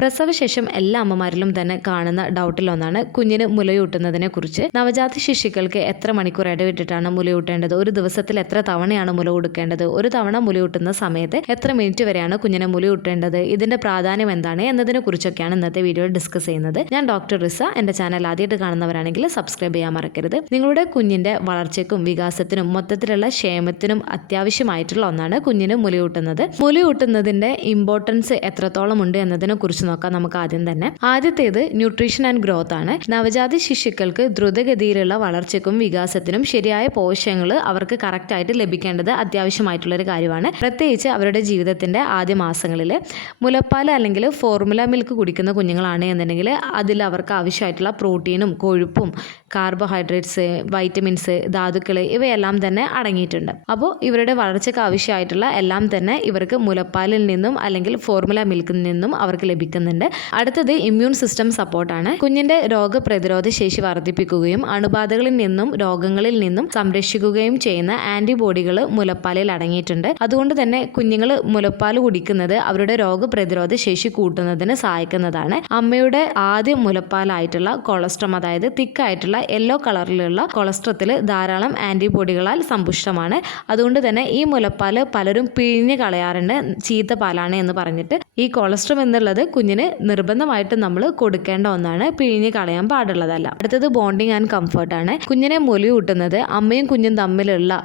പ്രസവശേഷം എല്ലാ അമ്മമാരിലും തന്നെ കാണുന്ന ഡൗട്ടിലൊന്നാണ് കുഞ്ഞിന് മുലയൂട്ടുന്നതിനെ കുറിച്ച്. നവജാത ശിശുക്കൾക്ക് എത്ര മണിക്കൂർ ഇടവിട്ടിട്ടാണ് മുലയൂട്ടേണ്ടത്, ഒരു ദിവസത്തിൽ എത്ര തവണയാണ് മുല കൊടുക്കേണ്ടത്, ഒരു തവണ മുലയൂട്ടുന്ന സമയത്ത് എത്ര മിനിറ്റ് വരെയാണ് കുഞ്ഞിനെ മുലയൂട്ടേണ്ടത്, ഇതിന്റെ പ്രാധാന്യം എന്താണ് എന്നതിനെ കുറിച്ചൊക്കെയാണ് ഇന്നത്തെ വീഡിയോയിൽ ഡിസ്കസ് ചെയ്യുന്നത്. ഞാൻ ഡോക്ടർ റിസ. എൻ്റെ ചാനൽ ആദ്യമായിട്ട് കാണുന്നവരാണെങ്കിൽ സബ്സ്ക്രൈബ് ചെയ്യാൻ മറക്കരുത്. നിങ്ങളുടെ കുഞ്ഞിന്റെ വളർച്ചയ്ക്കും വികാസത്തിനും മൊത്തത്തിലുള്ള ക്ഷേമത്തിനും അത്യാവശ്യമായിട്ടുള്ള ഒന്നാണ് കുഞ്ഞിന് മുലയൂട്ടുന്നത്. മുലയൂട്ടുന്നതിന്റെ ഇമ്പോർട്ടൻസ് എത്രത്തോളം ഉണ്ട് എന്നതിനെ കുറിച്ച് നോക്കാം നമുക്ക് ആദ്യം തന്നെ. ആദ്യത്തേത് ന്യൂട്രീഷൻ ആൻഡ് ഗ്രോത്ത് ആണ്. നവജാത ശിശുക്കൾക്ക് ദ്രുതഗതിയിലുള്ള വളർച്ചയ്ക്കും വികാസത്തിനും ശരിയായ പോഷകങ്ങൾ അവർക്ക് കറക്റ്റ് ആയിട്ട് ലഭിക്കേണ്ടത് അത്യാവശ്യമായിട്ടുള്ളൊരു കാര്യമാണ്. പ്രത്യേകിച്ച് അവരുടെ ജീവിതത്തിന്റെ ആദ്യ മാസങ്ങളിൽ മുലപ്പാൽ അല്ലെങ്കിൽ ഫോർമുല മിൽക്ക് കുടിക്കുന്ന കുഞ്ഞുങ്ങളാണ് എന്നുണ്ടെങ്കിൽ അതിൽ അവർക്ക് ആവശ്യമായിട്ടുള്ള പ്രോട്ടീനും കൊഴുപ്പും കാർബോഹൈഡ്രേറ്റ്സ് വൈറ്റമിൻസ് ധാതുക്കൾ ഇവയെല്ലാം തന്നെ അടങ്ങിയിട്ടുണ്ട്. അപ്പോൾ ഇവരുടെ വളർച്ചയ്ക്ക് ആവശ്യമായിട്ടുള്ള എല്ലാം തന്നെ ഇവർക്ക് മുലപ്പാലിൽ നിന്നും അല്ലെങ്കിൽ ഫോർമുല മിൽക്കിൽ നിന്നും അവർക്ക് ലഭിക്കുന്നുണ്ട്. അടുത്തത് ഇമ്മ്യൂൺ സിസ്റ്റം സപ്പോർട്ടാണ്. കുഞ്ഞിന്റെ രോഗപ്രതിരോധ ശേഷി വർദ്ധിപ്പിക്കുകയും അണുബാധകളിൽ നിന്നും രോഗങ്ങളിൽ നിന്നും സംരക്ഷിക്കുകയും ചെയ്യുന്ന ആന്റിബോഡികൾ മുലപ്പാലിൽ അടങ്ങിയിട്ടുണ്ട്. അതുകൊണ്ട് തന്നെ കുഞ്ഞുങ്ങൾ മുലപ്പാൽ കുടിക്കുന്നത് അവരുടെ രോഗപ്രതിരോധ ശേഷി കൂട്ടുന്നതിന് സഹായിക്കുന്നതാണ്. അമ്മയുടെ ആദ്യ മുലപ്പാലായിട്ടുള്ള കൊളസ്ട്രം, അതായത് തിക്കായിട്ടുള്ള യെല്ലോ കളറിലുള്ള കൊളസ്ട്രത്തിൽ ധാരാളം ആന്റിബോഡികളാൽ സമ്പുഷ്ടമാണ്. അതുകൊണ്ട് തന്നെ ഈ മുലപ്പാൽ പലരും പിഴിഞ്ഞ് കളയാറുണ്ട്, ചീത്ത പാലാണ് എന്ന് പറഞ്ഞിട്ട്. ഈ കൊളസ്ട്രം എന്നുള്ളത് കുഞ്ഞിന് നിർബന്ധമായിട്ട് നമ്മൾ കൊടുക്കേണ്ട ഒന്നാണ്, പിഴിഞ്ഞ് കളയാൻ പാടുള്ളതല്ല. അടുത്തത് ബോണ്ടിങ് ആൻഡ് കംഫർട്ടാണ്. കുഞ്ഞിനെ മുലയൂട്ടുന്നത് അമ്മയും കുഞ്ഞും തമ്മിലുള്ള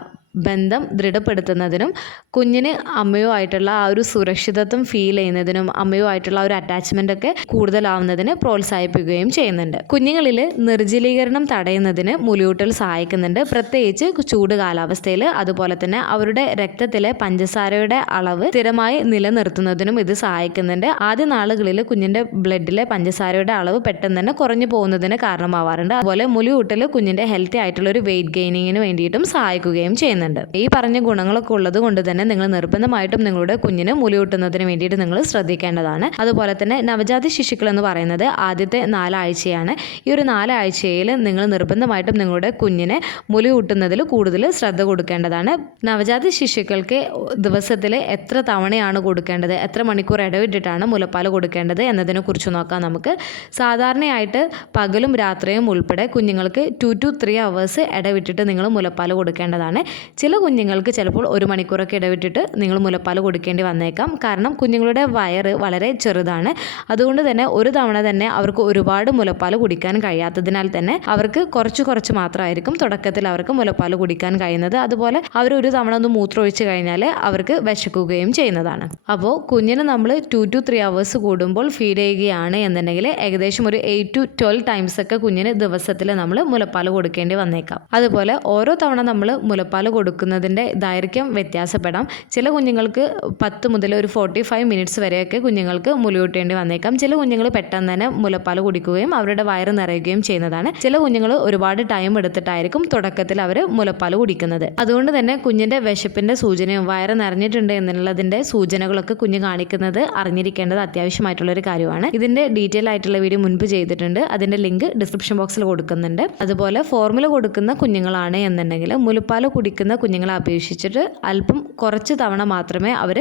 ബന്ധം ദൃഢപ്പെടുത്തുന്നതിനും കുഞ്ഞിന് അമ്മയുമായിട്ടുള്ള ആ ഒരു സുരക്ഷിതത്വം ഫീൽ ചെയ്യുന്നതിനും അമ്മയുമായിട്ടുള്ള ഒരു അറ്റാച്ച്മെന്റ് ഒക്കെ കൂടുതലാവുന്നതിന് പ്രോത്സാഹിപ്പിക്കുകയും ചെയ്യുന്നുണ്ട്. കുഞ്ഞുങ്ങളിൽ നിർജ്ജലീകരണം തടയുന്നതിന് മുലയൂട്ടൽ സഹായിക്കുന്നുണ്ട്, പ്രത്യേകിച്ച് ചൂട് കാലാവസ്ഥയിൽ. അതുപോലെ തന്നെ അവരുടെ രക്തത്തിലെ പഞ്ചസാരയുടെ അളവ് സ്ഥിരമായി നിലനിർത്തുന്നതിനും ഇത് സഹായിക്കുന്നുണ്ട്. ആദ്യ നാളുകളിൽ കുഞ്ഞിന്റെ ബ്ലഡിലെ പഞ്ചസാരയുടെ അളവ് പെട്ടെന്ന് തന്നെ കുറഞ്ഞു പോകുന്നതിന് കാരണമാവാറുണ്ട്. അതുപോലെ മുലയൂട്ടൽ കുഞ്ഞിന്റെ ഹെൽത്തി ആയിട്ടുള്ള ഒരു വെയിറ്റ് ഗെയിനിങ്ങിന് വേണ്ടിയിട്ടും സഹായിക്കുകയും ചെയ്യുന്നുണ്ട്. ഈ പറഞ്ഞ ഗുണങ്ങളൊക്കെ ഉള്ളത് കൊണ്ട് തന്നെ നിങ്ങൾ നിർബന്ധമായിട്ടും നിങ്ങളുടെ കുഞ്ഞിന് മുലയൂട്ടുന്നതിന് വേണ്ടിയിട്ട് നിങ്ങൾ ശ്രദ്ധിക്കേണ്ടതാണ്. അതുപോലെ തന്നെ നവജാത ശിശുക്കൾ എന്ന് പറയുന്നത് ആദ്യത്തെ 4 ആഴ്ചയാണ്. ഈ ഒരു 4 ആഴ്ചയിൽ നിങ്ങൾ നിർബന്ധമായിട്ടും നിങ്ങളുടെ കുഞ്ഞിനെ മുലയൂട്ടുന്നതിൽ കൂടുതൽ ശ്രദ്ധ കൊടുക്കേണ്ടതാണ്. നവജാത ശിശുക്കൾക്ക് ദിവസത്തിൽ എത്ര തവണയാണ് കൊടുക്കേണ്ടത്, എത്ര മണിക്കൂർ ഇടവിട്ടിട്ടാണ് മുലപ്പാൽ കൊടുക്കേണ്ടത് എന്നതിനെ കുറിച്ച് നോക്കാം നമുക്ക്. സാധാരണയായിട്ട് പകലും രാത്രിയും ഉൾപ്പെടെ കുഞ്ഞുങ്ങൾക്ക് 2 to 3 hours ഇടവിട്ടിട്ട് നിങ്ങൾ മുലപ്പാൽ കൊടുക്കേണ്ടതാണ്. ചില കുഞ്ഞുങ്ങൾക്ക് ചിലപ്പോൾ 1 മണിക്കൂറൊക്കെ ഇടവിട്ടിട്ട് നിങ്ങൾ മുലപ്പാൽ കൊടുക്കേണ്ടി വന്നേക്കാം. കാരണം കുഞ്ഞുങ്ങളുടെ വയറ് വളരെ ചെറുതാണ്. അതുകൊണ്ട് തന്നെ ഒരു തവണ തന്നെ അവർക്ക് ഒരുപാട് മുലപ്പാൽ കുടിക്കാൻ കഴിയാത്തതിനാൽ തന്നെ അവർക്ക് കുറച്ച് മാത്രമായിരിക്കും തുടക്കത്തിൽ അവർക്ക് മുലപ്പാൽ കുടിക്കാൻ കഴിയുന്നത്. അതുപോലെ അവർ ഒരു തവണ ഒന്ന് മൂത്രമൊഴിച്ച് കഴിഞ്ഞാൽ അവർക്ക് വിശക്കുകയും ചെയ്യുന്നതാണ്. അപ്പോൾ കുഞ്ഞിന് നമ്മൾ 2 to 3 hours കൂടുമ്പോൾ ഫീഡ് ചെയ്യുകയാണ് എന്നുണ്ടെങ്കിൽ ഏകദേശം ഒരു 8 to 12 times ഒക്കെ കുഞ്ഞിന് ദിവസത്തിൽ നമ്മൾ മുലപ്പാൽ കൊടുക്കേണ്ടി വന്നേക്കാം. അതുപോലെ ഓരോ തവണ നമ്മൾ മുലപ്പാൽ കൊടുക്കുന്നതിൻ്റെ ദൈർഘ്യം വ്യത്യാസപ്പെടാം. ചില കുഞ്ഞുങ്ങൾക്ക് 10 മുതൽ ഒരു 45 minutes വരെയൊക്കെ കുഞ്ഞുങ്ങൾക്ക് മുലയൂട്ടേണ്ടി വന്നേക്കാം. ചില കുഞ്ഞുങ്ങൾ പെട്ടെന്ന് തന്നെ മുലപ്പാൽ കുടിക്കുകയും അവരുടെ വയറ് നിറയുകയും ചെയ്യുന്നതാണ്. ചില കുഞ്ഞുങ്ങൾ ഒരുപാട് ടൈം എടുത്തിട്ടായിരിക്കും തുടക്കത്തിൽ അവർ മുലപ്പാൽ കുടിക്കുന്നത്. അതുകൊണ്ട് തന്നെ കുഞ്ഞിൻ്റെ വിശപ്പിൻ്റെ സൂചനയും വയറ് നിറഞ്ഞിട്ടുണ്ട് എന്നുള്ളതിൻ്റെ സൂചനകളൊക്കെ കുഞ്ഞ് കാണിക്കുന്നത് അറിഞ്ഞിരിക്കേണ്ടത് അത്യാവശ്യമായിട്ടുള്ളൊരു കാര്യമാണ്. ഇതിൻ്റെ ഡീറ്റെയിൽ ആയിട്ടുള്ള വീഡിയോ മുൻപ് ചെയ്തിട്ടുണ്ട്, അതിൻ്റെ ലിങ്ക് ഡിസ്ക്രിപ്ഷൻ ബോക്സിൽ കൊടുക്കുന്നുണ്ട്. അതുപോലെ ഫോർമുല കൊടുക്കുന്ന കുഞ്ഞുങ്ങളാണ് എന്നുണ്ടെങ്കിൽ മുലപ്പാൽ കുടിക്കുന്ന കുഞ്ഞുങ്ങളെ അപേക്ഷിച്ചിട്ട് അല്പം കുറച്ച് തവണ മാത്രമേ അവർ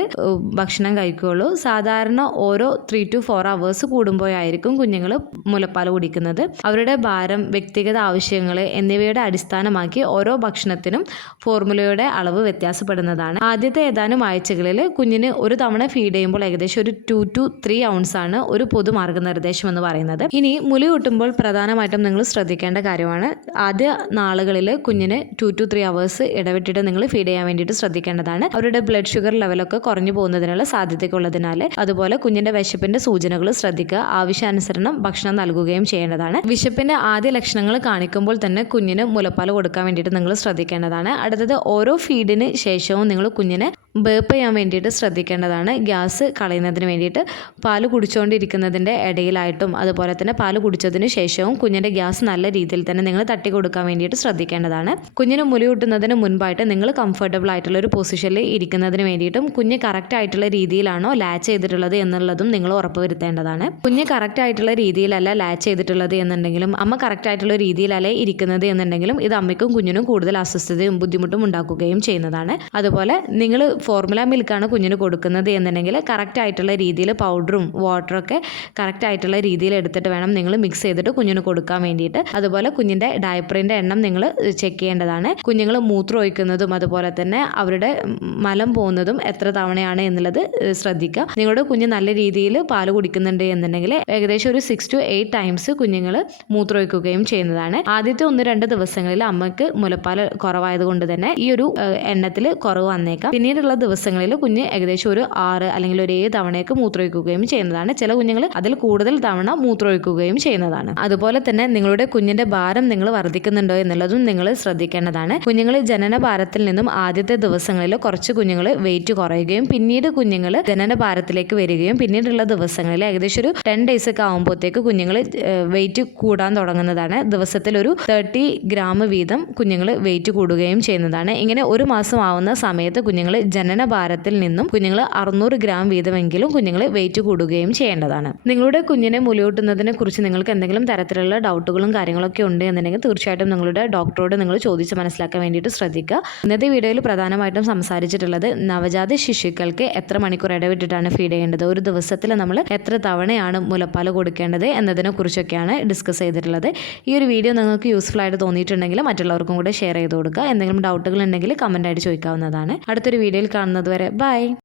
ഭക്ഷണം കഴിക്കുകയുള്ളൂ. സാധാരണ ഓരോ 3 to 4 hours കൂടുമ്പോഴായിരിക്കും കുഞ്ഞുങ്ങൾ മുലപ്പാൽ കുടിക്കുന്നത്. അവരുടെ ഭാരം, വ്യക്തിഗത ആവശ്യങ്ങൾ എന്നിവയുടെ അടിസ്ഥാനമാക്കി ഓരോ ഭക്ഷണത്തിനും ഫോർമുലയുടെ അളവ് വ്യത്യാസപ്പെടുന്നതാണ്. ആദ്യത്തെ ഏതാനും ആഴ്ചകളിൽ കുഞ്ഞിന് ഒരു തവണ ഫീഡ് ചെയ്യുമ്പോൾ ഏകദേശം ഒരു 2 to 3 ounce ആണ് ഒരു പൊതു മാർഗ്ഗനിർദ്ദേശം എന്ന് പറയുന്നത്. ഇനി മുലയൂട്ടുമ്പോൾ പ്രധാനമായിട്ടും നിങ്ങൾ ശ്രദ്ധിക്കേണ്ട കാര്യമാണ്, ആദ്യ നാളുകളിൽ കുഞ്ഞിന് 2 to 3 hours ഇടവിട്ടിട്ട് നിങ്ങൾ ഫീഡ് ചെയ്യാൻ വേണ്ടിയിട്ട് ശ്രദ്ധിക്കേണ്ടതാണ്. അവരുടെ ബ്ലഡ് ഷുഗർ ലെവലൊക്കെ കുറഞ്ഞു പോകുന്നതിനുള്ള സാധ്യതയൊക്കെ ഉള്ളതിനാൽ അതുപോലെ കുഞ്ഞിന്റെ വിശപ്പിന്റെ സൂചനകൾ ശ്രദ്ധിക്കുക, ആവശ്യാനുസരണം ഭക്ഷണം നൽകുകയും ചെയ്യേണ്ടതാണ്. വിശപ്പിന്റെ ആദ്യ ലക്ഷണങ്ങൾ കാണിക്കുമ്പോൾ തന്നെ കുഞ്ഞിന് മുലപ്പാൽ കൊടുക്കാൻ വേണ്ടിയിട്ട് നിങ്ങൾ ശ്രദ്ധിക്കേണ്ടതാണ്. അടുത്തത് ഓരോ ഫീഡിന് ശേഷവും നിങ്ങൾ കുഞ്ഞിനെ ബേപ്പ് ചെയ്യാൻ വേണ്ടിയിട്ട് ശ്രദ്ധിക്കേണ്ടതാണ്. ഗ്യാസ് കളയുന്നതിന് വേണ്ടിയിട്ട് പാൽ കുടിച്ചുകൊണ്ടിരിക്കുന്നതിൻ്റെ ഇടയിലായിട്ടും അതുപോലെ തന്നെ പാൽ കുടിച്ചതിന് ശേഷവും കുഞ്ഞിൻ്റെ ഗ്യാസ് നല്ല രീതിയിൽ തന്നെ നിങ്ങൾ തട്ടി കൊടുക്കാൻ വേണ്ടിയിട്ട് ശ്രദ്ധിക്കേണ്ടതാണ്. കുഞ്ഞിന് മുലയൂട്ടുന്നതിന് മുൻപായി മുൻപായിട്ട് നിങ്ങൾ കംഫർട്ടബിൾ ആയിട്ടുള്ള ഒരു പൊസിഷനിൽ ഇരിക്കുന്നതിന് വേണ്ടിയിട്ടും കുഞ്ഞ് കറക്റ്റ് ആയിട്ടുള്ള രീതിയിലാണോ ലാച്ച് ചെയ്തിട്ടുള്ളത് എന്നുള്ളതും നിങ്ങൾ ഉറപ്പുവരുത്തേണ്ടതാണ്. കുഞ്ഞ് കറക്റ്റ് ആയിട്ടുള്ള രീതിയിലല്ല ലാച്ച് ചെയ്തിട്ടുള്ളത് എന്നുണ്ടെങ്കിലും അമ്മ കറക്റ്റ് ആയിട്ടുള്ള രീതിയിലല്ലേ ഇരിക്കുന്നത് എന്നുണ്ടെങ്കിലും ഇത് അമ്മയ്ക്കും കുഞ്ഞിനും കൂടുതൽ അസ്വസ്ഥതയും ബുദ്ധിമുട്ടും ഉണ്ടാക്കുകയും ചെയ്യുന്നതാണ്. അതുപോലെ നിങ്ങൾ ഫോർമുല മിൽക്കാണ് കുഞ്ഞിന് കൊടുക്കുന്നത് എന്നുണ്ടെങ്കിൽ കറക്റ്റ് ആയിട്ടുള്ള രീതിയിൽ പൗഡറും വാട്ടറൊക്കെ കറക്റ്റ് ആയിട്ടുള്ള രീതിയിൽ എടുത്തിട്ട് വേണം നിങ്ങൾ മിക്സ് ചെയ്തിട്ട് കുഞ്ഞിന് കൊടുക്കാൻ വേണ്ടിയിട്ട്. അതുപോലെ കുഞ്ഞിൻ്റെ ഡയപ്പറിൻ്റെ എണ്ണം നിങ്ങൾ ചെക്ക് ചെയ്യേണ്ടതാണ്. കുഞ്ഞുങ്ങൾ മൂത്രം ഒഴിക്കുന്നതും അതുപോലെ തന്നെ അവരുടെ മലം പോകുന്നതും എത്ര തവണയാണ് എന്നുള്ളത് ശ്രദ്ധിക്കുക. നിങ്ങളുടെ കുഞ്ഞ് നല്ല രീതിയിൽ പാല് കുടിക്കുന്നുണ്ട് എന്നുണ്ടെങ്കിൽ ഏകദേശം ഒരു 6 to 8 ടൈംസ് കുഞ്ഞുങ്ങൾ മൂത്രമൊഴിക്കുകയും ചെയ്യുന്നതാണ്. ആദ്യത്തെ 1-2 ദിവസങ്ങളിൽ അമ്മയ്ക്ക് മുലപ്പാൽ കുറവായതുകൊണ്ട് തന്നെ ഈ ഒരു എണ്ണത്തിൽ കുറവ് വന്നേക്കാം. പിന്നീടുള്ള ദിവസങ്ങളിൽ കുഞ്ഞ് ഏകദേശം ഒരു 6 അല്ലെങ്കിൽ ഒരു 7 തവണയൊക്കെ മൂത്രമൊഴിക്കുകയും ചെയ്യുന്നതാണ്. ചില കുഞ്ഞുങ്ങൾ അതിൽ കൂടുതൽ തവണ മൂത്രമൊഴിക്കുകയും ചെയ്യുന്നതാണ്. അതുപോലെ തന്നെ നിങ്ങളുടെ കുഞ്ഞിന്റെ ഭാരം നിങ്ങൾ വർദ്ധിക്കുന്നുണ്ടോ എന്നുള്ളതും നിങ്ങൾ ശ്രദ്ധിക്കേണ്ടതാണ്. കുഞ്ഞുങ്ങൾ ജനന ഭാരത്തിൽ നിന്നും ആദ്യത്തെ ദിവസങ്ങളിൽ കുറച്ച് കുഞ്ഞുങ്ങൾ വെയിറ്റ് കുറയുകയും പിന്നീട് കുഞ്ഞുങ്ങൾ ജനന ഭാരത്തിലേക്ക് വരികയും പിന്നീടുള്ള ദിവസങ്ങളിൽ ഏകദേശം ഒരു 10 days ഒക്കെ ആകുമ്പോഴത്തേക്ക് കുഞ്ഞുങ്ങൾ വെയിറ്റ് കൂടാൻ തുടങ്ങുന്നതാണ്. ദിവസത്തിൽ ഒരു 30 ഗ്രാം വീതം കുഞ്ഞുങ്ങൾ വെയിറ്റ് കൂടുകയും ചെയ്യുന്നതാണ്. ഇങ്ങനെ ഒരു മാസം ആവുന്ന സമയത്ത് കുഞ്ഞുങ്ങൾ ജനന ഭാരത്തിൽ നിന്നും കുഞ്ഞുങ്ങൾ 600 ഗ്രാം വീതമെങ്കിലും കുഞ്ഞുങ്ങൾ വെയിറ്റ് കൂടുകയും ചെയ്യേണ്ടതാണ്. നിങ്ങളുടെ കുഞ്ഞിനെ മുലയൂട്ടുന്നതിനെ കുറിച്ച് നിങ്ങൾക്ക് എന്തെങ്കിലും തരത്തിലുള്ള ഡൗട്ടുകളും കാര്യങ്ങളൊക്കെ ഉണ്ട് എന്നുണ്ടെങ്കിൽ തീർച്ചയായിട്ടും നിങ്ങളുടെ ഡോക്ടറോട് നിങ്ങൾ ചോദിച്ച് മനസ്സിലാക്കാൻ വേണ്ടിയിട്ട് ശ്രദ്ധിക്കുക. ഇന്നത്തെ വീഡിയോയിൽ പ്രധാനമായിട്ടും സംസാരിച്ചിട്ടുള്ളത് നവജാത ശിശുക്കൾക്ക് എത്ര മണിക്കൂർ ഇടവിട്ടിട്ടാണ് ഫീഡ് ചെയ്യേണ്ടത്, ഒരു ദിവസത്തിൽ നമ്മൾ എത്ര തവണയാണ് മുലപ്പാൽ കൊടുക്കേണ്ടത് എന്നതിനെ കുറിച്ചൊക്കെയാണ് ഡിസ്കസ് ചെയ്തിട്ടുള്ളത്. ഈ ഒരു വീഡിയോ നിങ്ങൾക്ക് യൂസ്ഫുൾ ആയിട്ട് തോന്നിയിട്ടുണ്ടെങ്കിൽ മറ്റുള്ളവർക്കും കൂടെ ഷെയർ ചെയ്ത് കൊടുക്കുക. എന്തെങ്കിലും ഡൗട്ടുകൾ ഉണ്ടെങ്കിൽ കമൻ്റ് ആയിട്ട് ചോദിക്കാവുന്നതാണ്. അടുത്തൊരു വീഡിയോയിൽ കാണുന്നത് വരെ ബൈ.